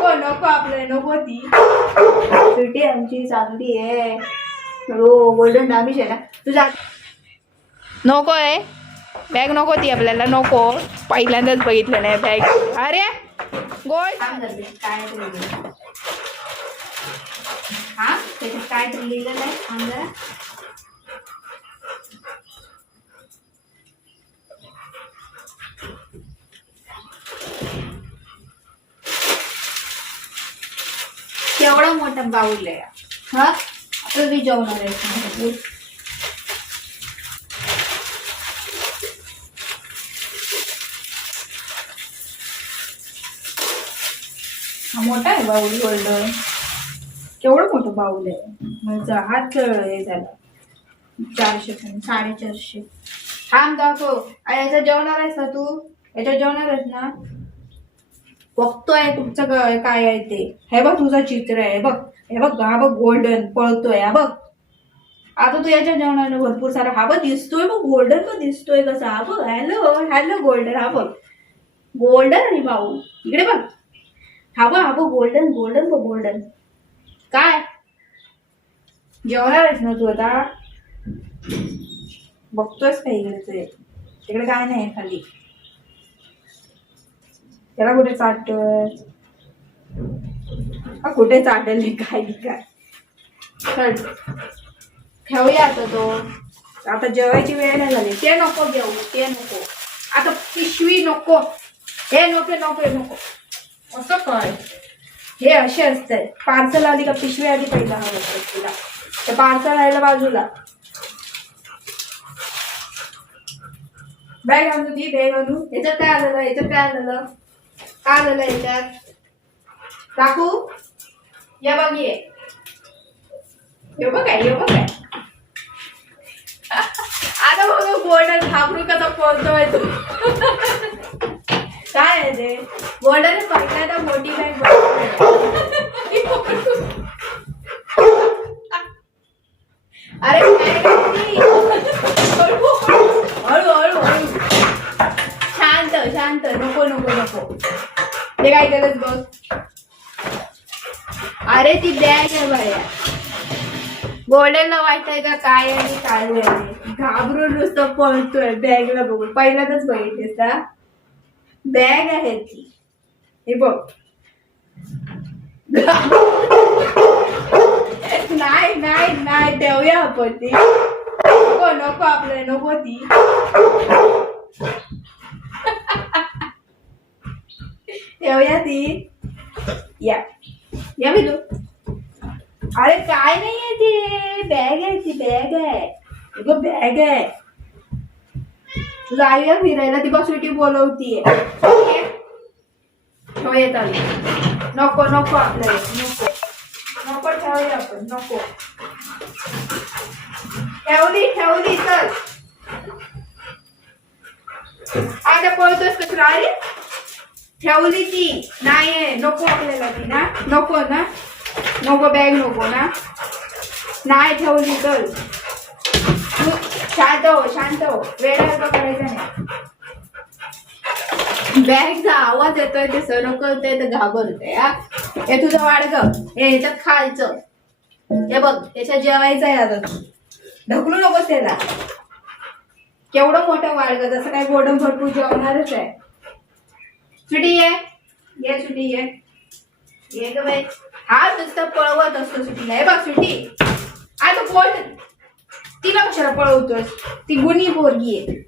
नको नको आपलं नको ती. सुटी आमची चांगली आहे. हो गोल्डन डामीश आहे ना. तुझा नको आहे. बॅग नको ती आपल्याला नको. पहिल्यांदाच बघितलं नाही बॅग अरे गोल्ड काय हा? त्याच्यात काय तरी लिहिलं नाही एवढा मोठा बाऊल आहे. हा? आता मी जेवणार आहे हा मोठा आहे बाऊल गोल्डन केवढं मोठं बाऊल आहे. माझा हात हे झाला. चारशे पण साडेचारशे. थांब दाखव. याच्या जेवणार आहेस ना तू? याच्यात जेवणार आहेस ना? बघतोय तुमचं काय आहे ते. हे बघ तुझं चित्र आहे बघ. हे बघ हा बघ गोल्डन पळतोय हा बघ. आता तू याच्या जेवणाला भरपूर सारा हा बघ दिसतोय बघ गोल्डन पण दिसतोय कसा. हा बघ हॅलो हॅलो गोल्डन हा बघ. गोल्डन आणि भाऊ. इकडे बघ. हा बघ हा बघ गोल्डन गोल्डन बघ गोल्डन काय? जेवणार आहेस ना तू आता. बघतोयस काही इकडे तिकडे काय नाही खाली. त्याला कुठे चाटतोय हा कुठे चाटल काय काय चल ठेवूया आता तो आता जेवायची वेळ नाही झाली. ते नको जेवू ते नको. आता पिशवी नको. हे नको नको नको. असं काय? हे असे असते पार्सल आली का पिशवी आली पहिला हवं असतं तुला. ते पार्सल राहिलं बाजूला. बॅग आणू ती बॅग आणू याच्यात काय आलेलं? याच्यात काय आलेलं? काय झालं याच्यात टाकू या बघ ये बघ काय बघ काय आता बघ गोल्डन घाबरू कसा पोहोचतोय तू. काय आहे ते? गोल्डन पहिल्यांदा मोठी बॅग अरे ती बॅग आहे बाया. गोल्डनला वाईट का काय आणि काय आहे. घाबरून नुसतं पळतोय बॅगला बघून. पहिल्यांदाच बघितलीस का बॅग आहे ती. हे बघ. नाही नाही नाही. ठेवूया आपण ती. नको नको आपल्याला नको ती. ठेवूया ती. या. या मी तू अरे काय नाहीये ते. बॅग आहे ती बॅग आहे. ग बॅग आहे. जाऊया फिरायला ती बसविटी बोलवतीये हो येत आली नको नको आपल्याला नको. नको ठेवूया आपण नको. ठेवली ठेवली चल. आता पळतोस कचरा अरे ठेवली ती नाही नको आपल्याला ती ना? नको ना? नको बॅग नको ना? नाही ठेवली तर. तू शांत हो शांत हो. वेळा करायचा नाही. बॅगचा आवाज येतोय ते नको ते तर घाबरतोय हा? हे तुझं वाढग हे ह्याच्यात खायचं हे बघ त्याच्यात जेवायचं आहे आता. तू ढकलू नकोस त्याला. केवढं मोठं वाढग जसं काय गोडम भरपूर जेवणारच आहे. सुटी ये ये सुटी ये. ये ग बाई. हा नुसतं पळवत असतो सुटीला हे बघ सुटी आता बोल. तिला कशाला पळवतोस? ती गुणी पोरगी आहे.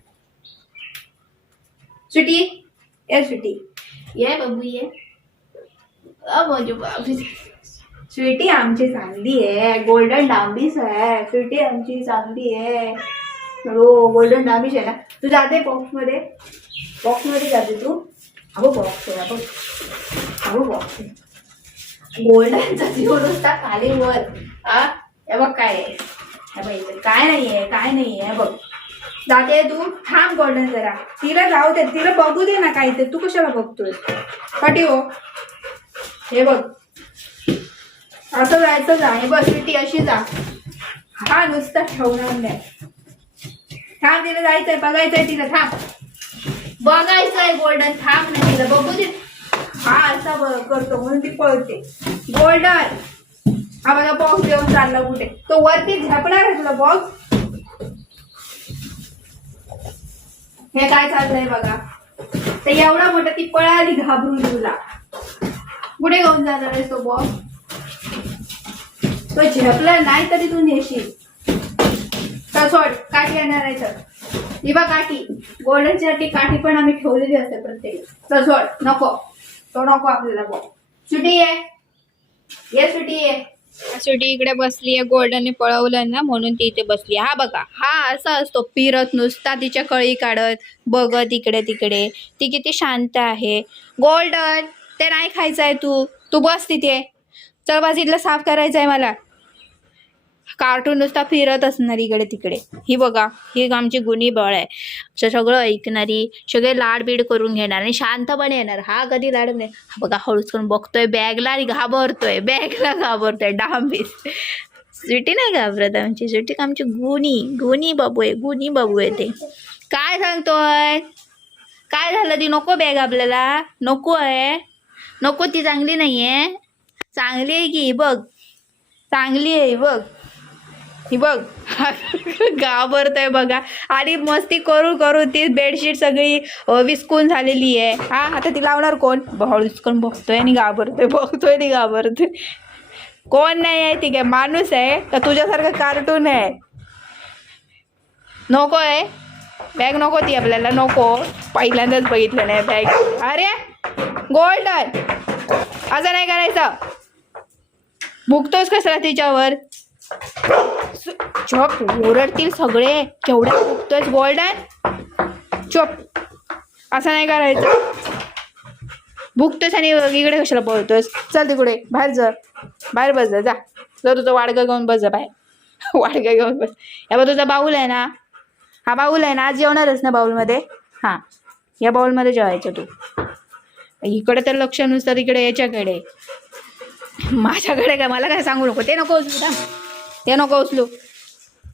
सुटी ये सुटी ये बाबू ये. म्हणजे बाबू. स्वीटी आमची चांगली आहे. गोल्डन डांबीस आहे. स्वीटी आमची चांगली आहे. हो गोल्डन डांबीस आहे ना. तू जाते बॉक्समध्ये बॉक्समध्ये जाते तू. अगो बॉक्स आहे अगो अगो बॉक्स आहे गोल्डनचा जीव नुसता खाली वर हा हे बघ काय आहे हे बघ इथे काय नाहीये काय नाहीये बघ जाते तू थांब गोल्डन जरा तिला जाऊ दे तिला बघू दे ना काय ते तू कशाला बघतोय पटी हो हे बघ असं जायचं जा हे बघ स्वीटी अशी जा हा नुसतं ठेवणार नाही थांब तिला जायचंय बघायचंय तिला थांब बघायचंय गोल्डन थांब ना तिला बघू दे. हा असा करतो म्हणून ती पळते. गोल्डन हा माझा बॉक्स घेऊन चालला कुठे? तो वरती झेपणार आहे तुला बॉक्स हे काय चाललंय बघा. तर एवढा मोठा ती पळाली घाबरून तुला. कुठे घेऊन जाणार आहे तो बॉक्स तो झेपला नाही तरी तू नेशील. तर सोड काठी येणार आहे तर? ही बा काठी. गोल्डनची साठी काठी पण आम्ही ठेवलेली असते प्रत्येक. तर सोड नको. तो नको आपल्याला बघ. सुटी आहे ये सुटी आहे शेवटी इकडे बसली आहे. गोल्डनने पळवलं ना म्हणून ती इथे बसली हा बघा. हा असा असतो. फिरत नुसता तिच्या कळी काढत बघत इकडे तिकडे. ती किती शांत आहे. गोल्डन ते नाही खायचं आहे तू. तू बस तिथे. चल बस इथलं साफ करायचं आहे मला. कार्टून नुसता फिरत असणार इकडे तिकडे. ही बघा ही आमची गुणी बळ आहे. असं सगळं ऐकणारी सगळे लाडबीड करून घेणार आणि शांतपणे येणार. हा कधी लाड नाही. बघा हळूच करून बघतोय बॅगला आणि घाबरतोय. बॅगला घाबरतोय डांबीस स्वीटी नाही घाबरत आमची स्वीटी आमची गुणी गुणी बाबू आहे गुणी बाबू आहे ते. काय सांगतोय? काय झालं ती? नको बॅग आपल्याला. नको आहे. नको ती चांगली नाही आहे चांगली आहे की बघ. चांगली आहे बघ. ही बघ. घाबरतोय बघा. आणि मस्ती करू करू ती बेडशीट सगळी विस्कून झालेली आहे. हा आता ती लावणार कोण? हळूचकन बघतोय आणि घाबरतोय बघतोय आणि घाबरतोय. कोण नाही आहे ती काय माणूस आहे का तुझ्यासारखं कार्टून आहे. नको आहे. बॅग नको ती आपल्याला नको. पहिल्यांदाच बघितलं नाही बॅग अरे गोल्डन. असं नाही करायचं. भुकतोस कसला तिच्यावर? चॉप ओरडतील सगळे. केवढ्या फुकतोय गोल्डन चॉप. असं नाही करायचं. भुकतोस आणि इकडे कशाला पळतोस चल तिकडे बाहेर जा. बाहेर बस जा जर तुझं वाडगं घेऊन बस जा बाहेर. वाडगं घेऊन बस. या बा तुझा बाऊल आहे ना? हा बाऊल आहे ना? आज जेवणारच ना बाऊलमध्ये? हां. या बाऊलमध्ये जेवायचं तू. इकडे तर लक्ष नुसतं इकडे याच्याकडे. माझ्याकडे काय? मला काय सांगू नको. ते नको सुद्धा ते नको उचलू.